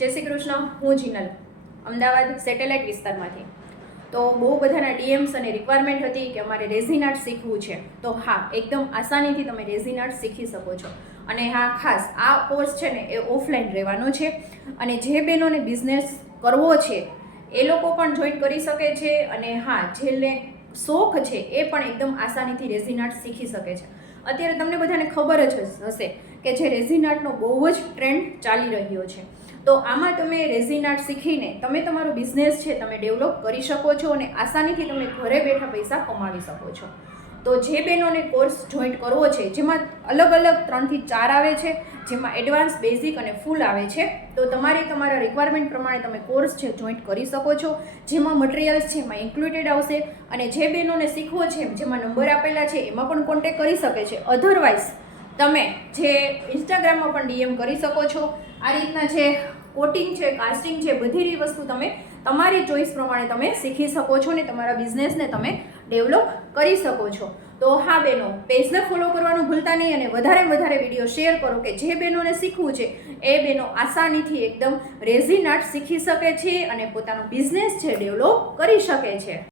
જય શ્રી કૃષ્ણ. હું જીનલ, અમદાવાદ સેટેલાઇટ વિસ્તારમાંથી. તો બહુ બધાના ડીએમ્સ અને રિક્વાયરમેન્ટ હતી કે અમારે રેઝિન આર્ટ શીખવું છે. તો હા, એકદમ આસાનીથી તમે રેઝિન આર્ટ શીખી શકો છો. અને હા, ખાસ આ કોર્સ છે ને એ ઓફલાઈન રહેવાનો છે. અને જે બહેનોને બિઝનેસ કરવો છે એ લોકો પણ જોઈન કરી શકે છે. અને હા, જેને શોખ છે એ પણ એકદમ આસાનીથી રેઝિન આર્ટ શીખી શકે છે. અત્યારે તમને બધાને ખબર જ હશે કે જે રેઝિન આર્ટનો બહુ જ ટ્રેન્ડ ચાલી રહ્યો છે. તો આમાં તમે રેઝિન આર્ટ શીખીને તમે તમારો બિઝનેસ છે તમે ડેવલપ કરી શકો છો અને આસાનીથી તમે ઘરે બેઠા પૈસા કમાવી શકો છો. તો જે બહેનોને કોર્સ જોઈન્ટ કરવો છે, જેમાં અલગ અલગ 3 થી 4 આવે છે, જેમાં એડવાન્સ, બેઝિક અને ફૂલ આવે છે, તો તમારા રિક્વાયરમેન્ટ પ્રમાણે તમે કોર્સ છે જોઈન્ટ કરી શકો છો. જેમાં મટીરિયલ્સ છે એમાં ઇન્ક્લુડેડ આવશે. અને જે બહેનોને શીખવો છે જેમાં નંબર આપેલા છે એમાં પણ કોન્ટેક્ટ કરી શકે છે. અધરવાઇઝ તમે જે ઇન્સ્ટાગ્રામમાં પણ ડીએમ કરી શકો છો. આ રીતના જે કોટિંગ છે, કાસ્ટિંગ છે, બધી વસ્તુ તમે તમારી ચોઈસ પ્રમાણે તમે શીખી શકો છો ને તમારા બિઝનેસને તમે ડેવલપ કરી શકો છો. તો હા બહેનો, પેજને ફોલો કરવાનું ભૂલતા નહીં અને વધારે વિડીયો શેર કરો કે જે બહેનોને શીખવું છે એ બહેનો આસાનીથી એકદમ રેઝિન આર્ટ શીખી શકે છે અને પોતાનો બિઝનેસ છે ડેવલપ કરી શકે છે.